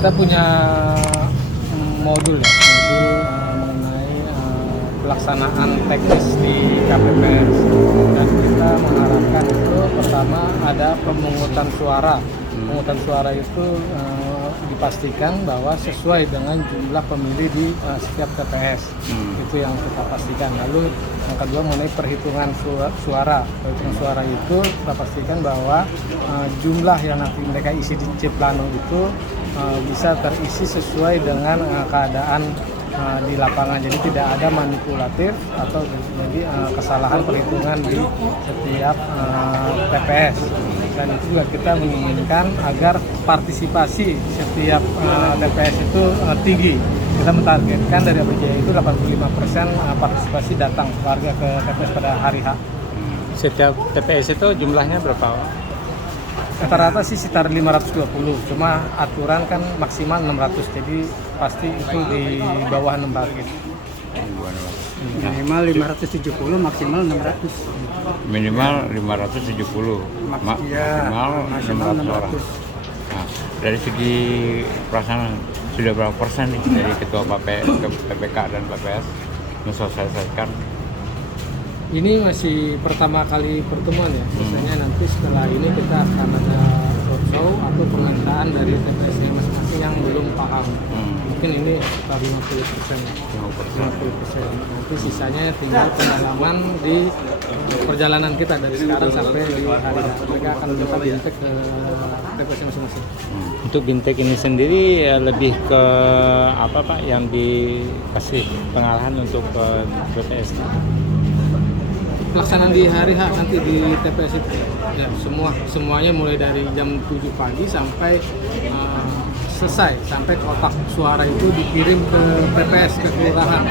kita punya modul mengenai pelaksanaan teknis di KPPS, dan kita mengharapkan itu pertama ada pemungutan suara. Pemungutan suara itu dipastikan bahwa sesuai dengan jumlah pemilih di setiap TPS. Itu yang kita pastikan. Lalu yang kedua mengenai perhitungan suara. Perhitungan suara itu kita pastikan bahwa jumlah yang nanti mereka isi di Ciplano itu bisa terisi sesuai dengan keadaan di lapangan. Jadi tidak ada manipulatif atau jadi kesalahan perhitungan di setiap TPS. Dan itu juga kita menginginkan agar partisipasi setiap TPS itu tinggi. Kita mentargetkan dari APJaya itu 85% partisipasi datang warga ke TPS pada hari H. Setiap TPS itu jumlahnya berapa? Rata-rata sih sekitar 520, cuma aturan kan maksimal 600, jadi pasti itu di bawah 600. Minimal 570, maksimal 600. Minimal 570, maksimal 600 orang. Nah, dari segi pelaksanaan sudah berapa persen nih dari Ketua PPK dan PPS mensosialisasikan? Ini masih pertama kali pertemuan ya. Biasanya nanti setelah ini kita akan ada roadshow atau pengantaan dari TPS masing-masing yang belum paham. Mungkin ini sekitar 50%. Nanti sisanya tinggal pengalaman di perjalanan kita dari sekarang sampai hari H. Mereka akan minta bintek ke TPS masing-masing. Untuk bintek ini sendiri ya lebih ke apa Pak yang dikasih pengarahan untuk BPS? Pelaksanaan di hari H nanti di TPS itu ya, semuanya mulai dari jam 7 pagi sampai selesai, sampai kotak suara itu dikirim ke PPS, ke kelurahan.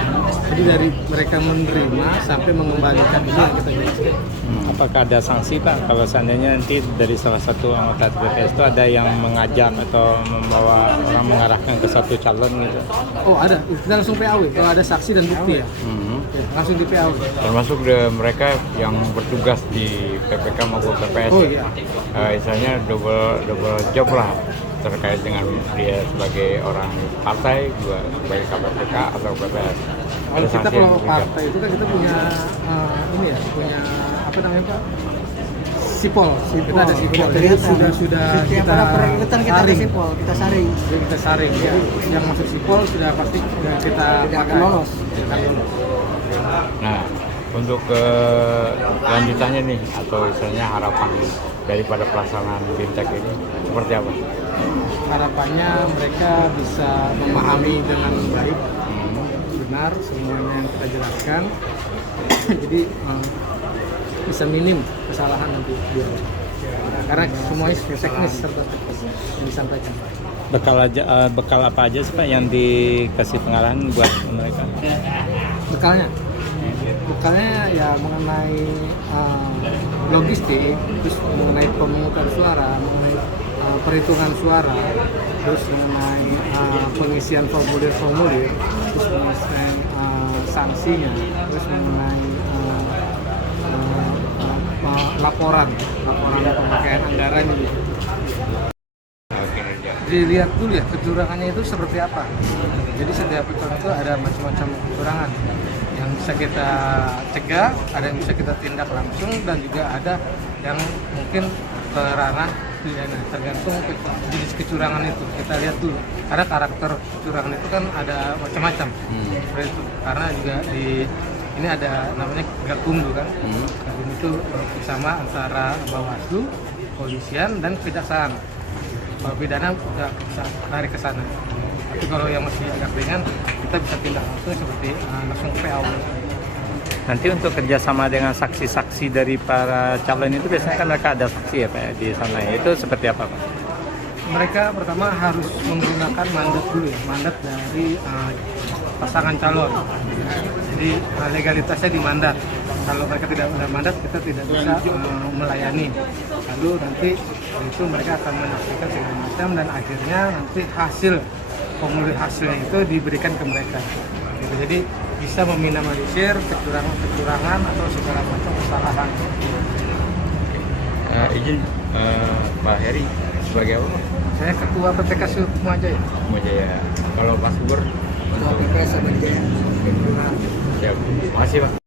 Jadi dari mereka menerima sampai mengembalikan, ini yang kita jelaskan. Apakah ada sanksi Pak kalau seandainya nanti dari salah satu anggota TPS itu ada yang mengajak atau membawa orang mengarahkan ke satu calon gitu? Oh ada, kita langsung PAW kalau ada saksi dan bukti ya. Ya, langsung di PAW. Termasuk mereka yang bertugas di PPK maupun PPS. Oh iya. Istilahnya double job lah terkait dengan dia sebagai orang partai juga sebagai KPPK atau PPS. Kalau kita kalau partai itu kan kita punya ini ya, punya apa namanya Pak? Sipol. Kita ada sipol. Jadi sudah setiap kita ada perekrutan kita ada sipol, kita saring. Jadi kita saring ya. Yang masuk sipol sudah pasti kita akan lolos. Nah, untuk lanjutannya nih atau misalnya harapan daripada pelaksanaan bintek ini seperti apa? Harapannya mereka bisa memahami dengan baik, benar semuanya yang kita jelaskan. Jadi bisa minim kesalahan nanti dia. Karena semuanya teknis serta teknis yang disampaikan. Bekal apa aja sih Pak yang dikasih pengarahan buat mereka? Bekalnya ya mengenai logistik, terus mengenai pemungutan suara, mengenai perhitungan suara, terus mengenai pengisian formulir, terus mengenai sanksinya, terus mengenai laporan pemakaian anggaran ini. Jadi lihat dulu ya kecurangannya itu seperti apa. Jadi setiap kecurangan itu ada macam-macam kecurangan yang bisa kita cegah, ada yang bisa kita tindak langsung, dan juga ada yang mungkin ke ranah pidana, tergantung jenis kecurangan itu. Kita lihat dulu, karena karakter kecurangan itu kan ada macam-macam. Seperti itu. Karena juga ini ada namanya Gakumdu kan. Gakumdu itu bersama antara Bawaslu, Kepolisian, dan Kejaksaan. Kalau pidana udah bisa lari ke sana. Tapi kalau yang masih agak ringan, kita bisa tindak langsung seperti langsung ke PAW. Nanti untuk kerjasama dengan saksi-saksi dari para calon itu biasanya kan mereka ada saksi ya Pak di sana. Itu seperti apa Pak? Mereka pertama harus menggunakan mandat dulu ya, mandat dari pasangan calon. Jadi legalitasnya di mandat. Kalau mereka tidak ada mandat, kita tidak bisa melayani. Lalu nanti itu mereka akan menyaksikan segala macam, dan akhirnya nanti formulir hasilnya itu diberikan ke mereka. Gitu. Jadi bisa meminimalisir kecurangan atau segala macam kesalahan. Izin Pak Heri sebagai apa? Saya ketua PPK Sukma Jaya. Jaya. Kalau Pak Subur Ketua PPS Sahabat Jaya. ya, makasih Pak.